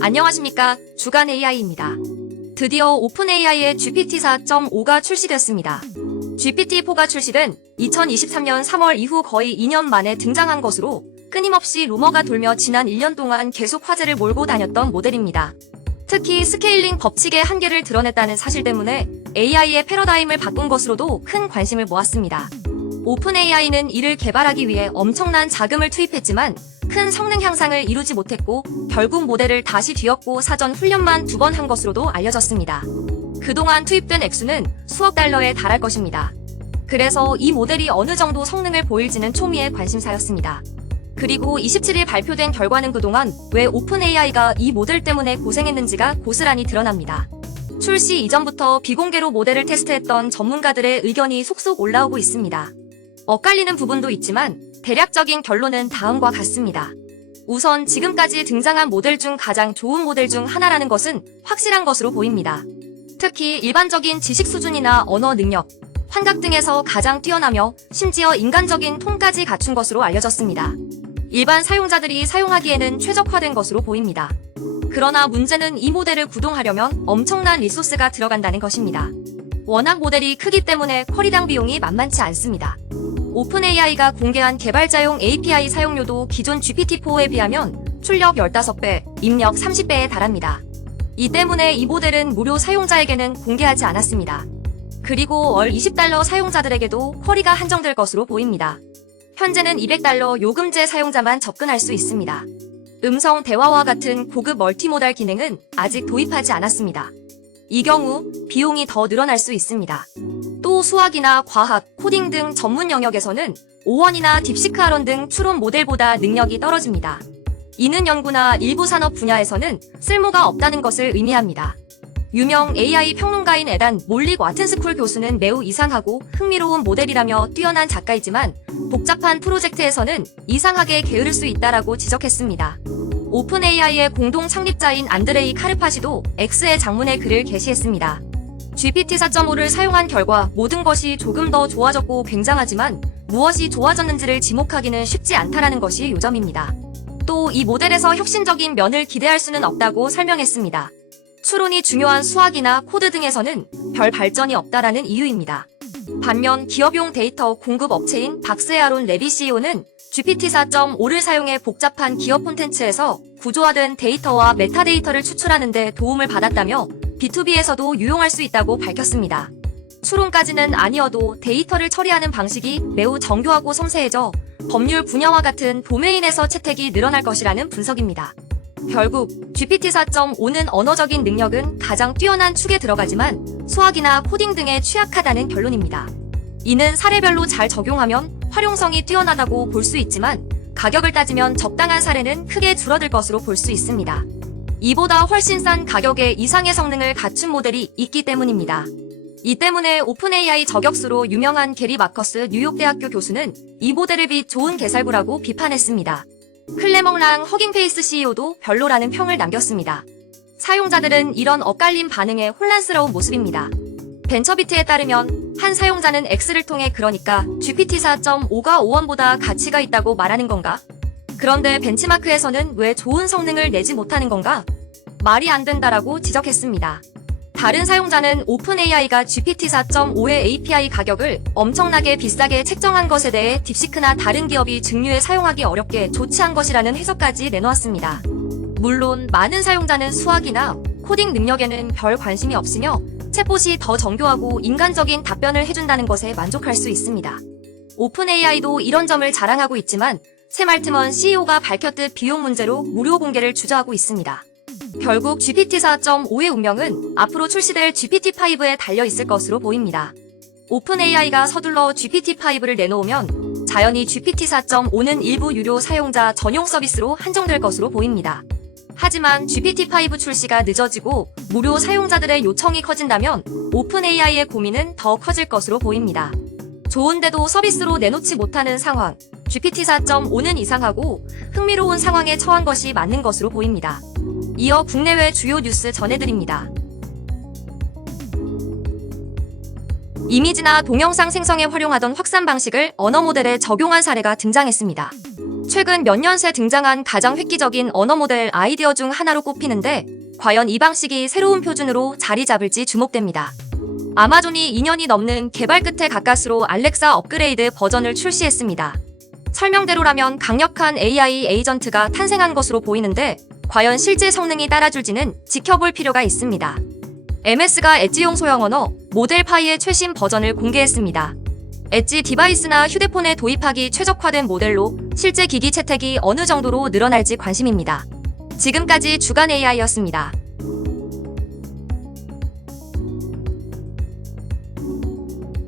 안녕하십니까. 주간 AI입니다. 드디어 오픈AI의 GPT-4.5가 출시됐습니다. GPT-4가 출시된 2023년 3월 이후 거의 2년 만에 등장한 것으로 끊임없이 루머가 돌며 지난 1년 동안 계속 화제를 몰고 다녔던 모델입니다. 특히 스케일링 법칙의 한계를 드러냈다는 사실 때문에 AI의 패러다임을 바꾼 것으로도 큰 관심을 모았습니다. 오픈AI는 이를 개발하기 위해 엄청난 자금을 투입했지만 큰 성능 향상을 이루지 못했고 결국 모델을 다시 뒤엎고 사전 훈련만 2번 한 것으로도 알려졌습니다. 그동안 투입된 액수는 수억 달러에 달할 것입니다. 그래서 이 모델이 어느 정도 성능을 보일지는 초미의 관심사였습니다. 그리고 27일 발표된 결과는 그동안 왜 오픈AI가 이 모델 때문에 고생했는지가 고스란히 드러납니다. 출시 이전부터 비공개로 모델을 테스트했던 전문가들의 의견이 속속 올라오고 있습니다. 엇갈리는 부분도 있지만 대략적인 결론은 다음과 같습니다. 우선 지금까지 등장한 모델 중 가장 좋은 모델 중 하나라는 것은 확실한 것으로 보입니다. 특히 일반적인 지식 수준이나 언어 능력, 환각 등에서 가장 뛰어나며 심지어 인간적인 톤까지 갖춘 것으로 알려졌습니다. 일반 사용자들이 사용하기에는 최적화된 것으로 보입니다. 그러나 문제는 이 모델을 구동하려면 엄청난 리소스가 들어간다는 것입니다. 워낙 모델이 크기 때문에 쿼리당 비용이 만만치 않습니다. 오픈AI가 공개한 개발자용 API 사용료도 기존 GPT-4에 비하면 출력 15배, 입력 30배에 달합니다. 이 때문에 이 모델은 무료 사용자에게는 공개하지 않았습니다. 그리고 월 $20 사용자들에게도 쿼리가 한정될 것으로 보입니다. 현재는 $200 요금제 사용자만 접근할 수 있습니다. 음성 대화와 같은 고급 멀티모달 기능은 아직 도입하지 않았습니다. 이 경우 비용이 더 늘어날 수 있습니다. 또 수학이나 과학, 코딩 등 전문 영역에서는 오원이나 딥시크 아론 등 추론 모델보다 능력이 떨어집니다. 이는 연구나 일부 산업 분야에서는 쓸모가 없다는 것을 의미합니다. 유명 AI 평론가인 에단 몰릭 와튼스쿨 교수는 매우 이상하고 흥미로운 모델이라며 뛰어난 작가이지만 복잡한 프로젝트에서는 이상하게 게으를 수 있다라고 지적했습니다. 오픈AI의 공동 창립자인 안드레이 카르파시도 X의 장문에 글을 게시했습니다. GPT-4.5를 사용한 결과 모든 것이 조금 더 좋아졌고 굉장하지만 무엇이 좋아졌는지를 지목하기는 쉽지 않다라는 것이 요점입니다. 또 이 모델에서 혁신적인 면을 기대할 수는 없다고 설명했습니다. 추론이 중요한 수학이나 코드 등에서는 별 발전이 없다라는 이유입니다. 반면 기업용 데이터 공급 업체인 박스에아론 레비 CEO는 GPT-4.5를 사용해 복잡한 기업 콘텐츠에서 구조화된 데이터와 메타데이터를 추출하는 데 도움을 받았다며 B2B에서도 유용할 수 있다고 밝혔습니다. 추론까지는 아니어도 데이터를 처리하는 방식이 매우 정교하고 섬세해져 법률 분야와 같은 도메인에서 채택이 늘어날 것이라는 분석입니다. 결국 GPT-4.5는 언어적인 능력은 가장 뛰어난 축에 들어가지만 수학이나 코딩 등에 취약하다는 결론입니다. 이는 사례별로 잘 적용하면 활용성이 뛰어나다고 볼 수 있지만 가격을 따지면 적당한 사례는 크게 줄어들 것으로 볼 수 있습니다. 이보다 훨씬 싼 가격에 이상의 성능을 갖춘 모델이 있기 때문입니다. 이 때문에 오픈AI 저격수로 유명한 게리 마커스 뉴욕대학교 교수는 이 모델을 빛 좋은 개살구라고 비판했습니다. 클레멍랑 허깅페이스 CEO도 별로라는 평을 남겼습니다. 사용자들은 이런 엇갈린 반응에 혼란스러운 모습입니다. 벤처비트에 따르면 한 사용자는 X를 통해 그러니까 GPT-4.5가 5원보다 가치가 있다고 말하는 건가? 그런데 벤치마크에서는 왜 좋은 성능을 내지 못하는 건가? 말이 안 된다라고 지적했습니다. 다른 사용자는 오픈AI가 GPT-4.5의 API 가격을 엄청나게 비싸게 책정한 것에 대해 딥시크나 다른 기업이 증류에 사용하기 어렵게 조치한 것이라는 해석까지 내놓았습니다. 물론 많은 사용자는 수학이나 코딩 능력에는 별 관심이 없으며 챗봇이 더 정교하고 인간적인 답변을 해준다는 것에 만족할 수 있습니다. 오픈AI도 이런 점을 자랑하고 있지만 샘 알트먼 CEO가 밝혔듯 비용 문제로 무료 공개를 주저하고 있습니다. 결국 GPT-4.5의 운명은 앞으로 출시될 GPT-5에 달려있을 것으로 보입니다. 오픈AI가 서둘러 GPT-5를 내놓으면 자연히 GPT-4.5는 일부 유료 사용자 전용 서비스로 한정될 것으로 보입니다. 하지만 GPT-5 출시가 늦어지고 무료 사용자들의 요청이 커진다면 오픈AI의 고민은 더 커질 것으로 보입니다. 좋은데도 서비스로 내놓지 못하는 상황, GPT-4.5는 이상하고 흥미로운 상황에 처한 것이 맞는 것으로 보입니다. 이어 국내외 주요 뉴스 전해드립니다. 이미지나 동영상 생성에 활용하던 확산 방식을 언어 모델에 적용한 사례가 등장했습니다. 최근 몇 년 새 등장한 가장 획기적인 언어 모델 아이디어 중 하나로 꼽히는데 과연 이 방식이 새로운 표준으로 자리 잡을지 주목됩니다. 아마존이 2년이 넘는 개발 끝에 가까스로 알렉사 업그레이드 버전을 출시했습니다. 설명대로라면 강력한 AI 에이전트가 탄생한 것으로 보이는데 과연 실제 성능이 따라줄지는 지켜볼 필요가 있습니다. MS가 엣지용 소형 언어 모델 파이의 최신 버전을 공개했습니다. 엣지 디바이스나 휴대폰에 도입하기 최적화된 모델로 실제 기기 채택이 어느 정도로 늘어날지 관심입니다. 지금까지 주간 AI였습니다.